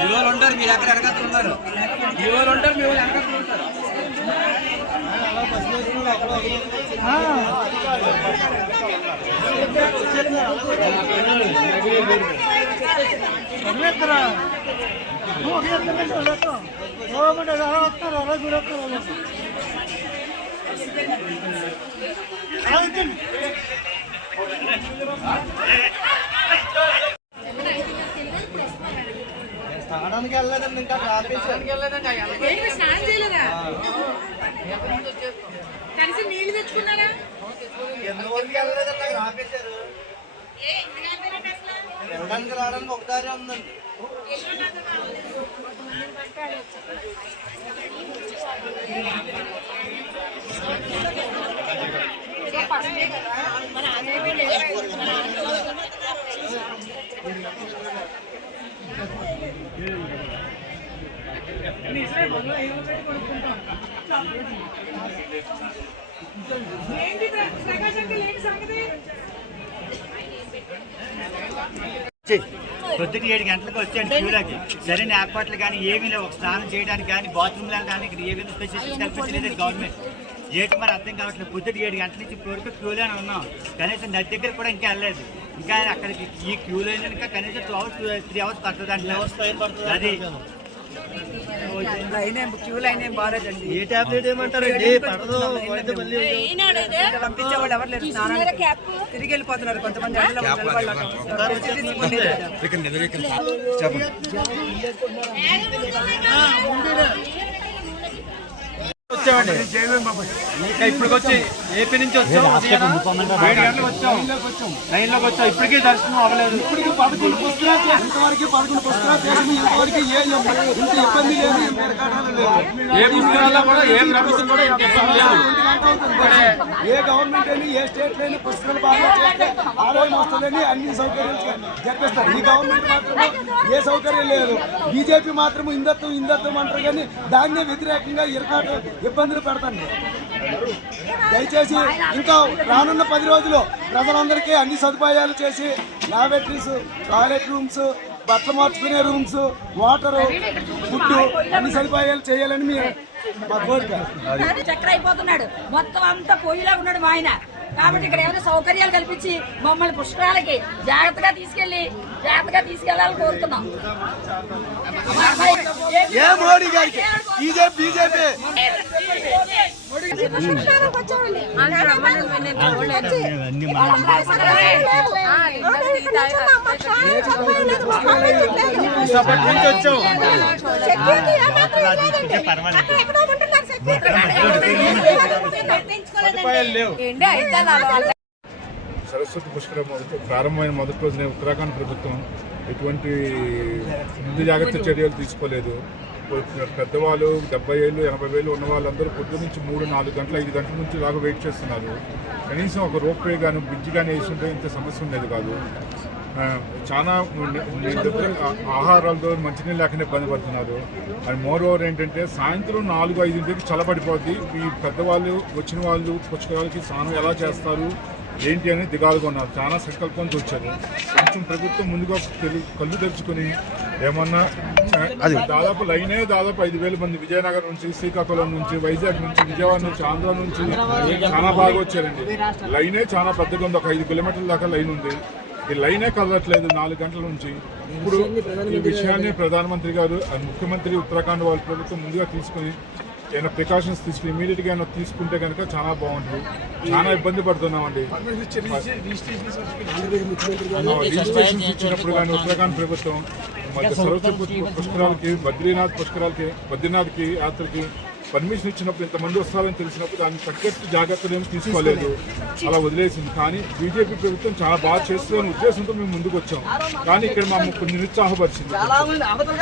ఈరోజు ఉంటారు, మీరు ఎక్కడ వెనకత్తులు ఉన్నారు. ఈరోజు ఉంటారు, మీ వాళ్ళు వెనకత్తులు ఉంటారు. స్నానానికి వెళ్ళలేదండి, ఇంకా స్నానం చేయలేదా? కనీసం నీళ్ళు తెచ్చుకున్నారా? ఎందువరకు వెళ్ళలేదండి, నాకు ఆపేశారు. వెళ్ళడానికి రావడానికి ఒక దారి ఉందండి. పొద్దుట 7 గంటలకు వచ్చాను క్యూలోకి. సరైన ఏర్పాట్లు కానీ ఏమీ లేవు. ఒక స్నానం చేయడానికి కానీ బాత్రూమ్లో కానీ ఇక్కడ ఏమైనా స్పెషలిస్ట్ కల్పించలేదు గవర్నమెంట్. ఏంటి మరి అర్థం కావట్లేదు. పొద్దుట 7 గంటల నుంచి ఇప్పుడు వరకు క్యూలోనే ఉన్నాం. కనీసం నది దగ్గర కూడా ఇంకా వెళ్ళలేదు. ఇంకా అక్కడికి ఈ క్యూలో ఇంకా కనీసం 2 అవర్స్ 3 అవర్స్ పడుతుంది అంటే అది క్యూ లైన్ ఏం బాగాలేదండి. ఏ టాబ్లెట్ ఏమంటారండి? పంపించే వాళ్ళు ఎవరు లేరు. తిరిగి వెళ్ళిపోతున్నారు కొంతమంది. వచ్చామండి ఇప్పుడు వచ్చి ఏపీ నుంచి వచ్చాం. 7 గంటలకు వచ్చాం, లైన్లోకి వచ్చాం. ఇప్పటికీ దర్శనం అవ్వలేదు. ఇప్పటికి 11 పుస్తకాలు ఇంతవరకు 11 పుస్తకాలు చేసి ఇంతవరకు ఇంత ఇబ్బంది లేదు. ఏ పుస్తకాల్లో కూడా ఏ ప్రభుత్వం కూడా ఏ గవర్నమెంట్ అని ఏ స్టేట్ లేని పుస్తకాలు బాగా చేస్తే ఆరోగ్యం వస్తుందని అన్ని సౌకర్యాలు జరిపిస్తారు. ఈ గవర్నమెంట్ మాత్రమే ఏ సౌకర్యం లేదు. బీజేపీ మాత్రం హిందుత్వం అంటారు కానీ దాన్నే వ్యతిరేకంగా ఇబ్బందులు పెడతాను. దయచేసి ఇంకా రానున్న 10 రోజులు ప్రజలందరికీ అన్ని సదుపాయాలు చేసి ల్యాబొరేటరీస్, టాయిలెట్ రూమ్స్, బట్టలు మార్చుకునే రూమ్స్, వాటరు, ఫుడ్ అన్ని సదుపాయాలు చేయాలని మా కోరిక. చక్ర అయిపోతున్నాడు, మొత్తం అంతా పోయిలా ఉన్నాడు మా ఆయన. కాబట్టి ఇక్కడ ఏమైనా సౌకర్యాలు కల్పించి మమ్మల్ని పుష్కరాలకి జాగ్రత్తగా తీసుకెళ్లాలని కోరుతున్నాం. మోడీ గారికి బీజేపీ సరస్వతి పుష్కరం ప్రారంభమైన మొదటి రోజునే ఉత్తరాఖండ్ ప్రభుత్వం ఎటువంటి ముందు జాగ్రత్త చర్యలు తీసుకోలేదు. పెద్దవాళ్ళు 70 ఏళ్ళు 80 ఏళ్ళు ఉన్న వాళ్ళందరూ పొద్దు నుంచి 3-4 గంటలు 5 గంటల నుంచి లాగా వెయిట్ చేస్తున్నారు. కనీసం ఒక రోప్వే కానీ బ్రిడ్జ్ కానీ వేస్తుంటే ఇంత సమస్య ఉండేది కాదు. చాలా ఆహారాలతో మంచినీళ్ళు లేకుండా ఇబ్బంది పడుతున్నారు. అండ్ మోర్ ఓవర్ ఏంటంటే సాయంత్రం 4-5 చల్లబడిపోద్ది. ఈ పెద్దవాళ్ళు వచ్చిన వాళ్ళు పుష్కరాలకి స్నానం ఎలా చేస్తారు ఏంటి అని దిగాలుగా ఉన్నారు. చాలా సంకల్పంతో వచ్చారు. కొంచెం ప్రభుత్వం ముందుగా కళ్ళు తెరుచుకొని ఏమన్నా దాదాపు 5,000 మంది విజయనగరం నుంచి, శ్రీకాకుళం నుంచి, వైజాగ్ నుంచి, విజయవాడ నుంచి, ఆంధ్ర నుంచి చాలా బాగా వచ్చారండి. లైనే చాలా పెద్దగా ఉంది. ఒక 5 కిలోమీటర్ల దాకా లైన్ ఉంది. ఈ లైనే కదలట్లేదు 4 గంటల నుంచి. ఇప్పుడు ఈ విషయాన్ని ప్రధానమంత్రి గారు, ముఖ్యమంత్రి, ఉత్తరాఖండ్ వాళ్ళ ప్రభుత్వం ముందుగా తీసుకుని ఏమైనా ప్రికాషన్స్ తీసుకుని ఇమీడియట్గా ఏమైనా తీసుకుంటే కనుక చాలా బాగుంటుంది. చాలా ఇబ్బంది పడుతున్నామండి. రిజిస్ట్రేషన్స్ ఇచ్చినప్పుడు కానీ ఉత్తరాఖండ్ ప్రభుత్వం సరస్వతి పుష్కరాలకి, బద్రీనాథ్కి యాత్రకి పర్మిషన్ ఇచ్చినప్పుడు ఇంతమంది వస్తారని తెలిసినప్పుడు దాన్ని తగ్గట్టు జాగ్రత్తలు ఏమి తీసుకోలేదు, అలా వదిలేసింది. కానీ బీజేపీ ప్రభుత్వం చాలా బాగా చేస్తుందనే ఉద్దేశంతో మేము ముందుకు వచ్చాం. కానీ ఇక్కడ మమ్మల్ని కొన్ని నిరుత్సాహపరిచింది.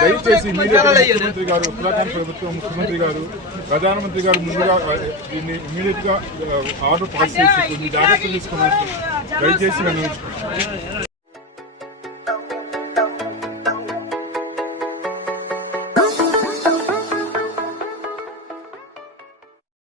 దయచేసి ముఖ్యమంత్రి గారు, ఉత్తరాఖండ్ ప్రభుత్వం ముఖ్యమంత్రి గారు, ప్రధానమంత్రి గారు ముందుగా దీన్ని ఇమీడియట్గా ఆర్డర్ పాస్ చేసి కొన్ని జాగ్రత్తలు తీసుకోమని దయచేసి విన్నవించుకుంటున్నాం.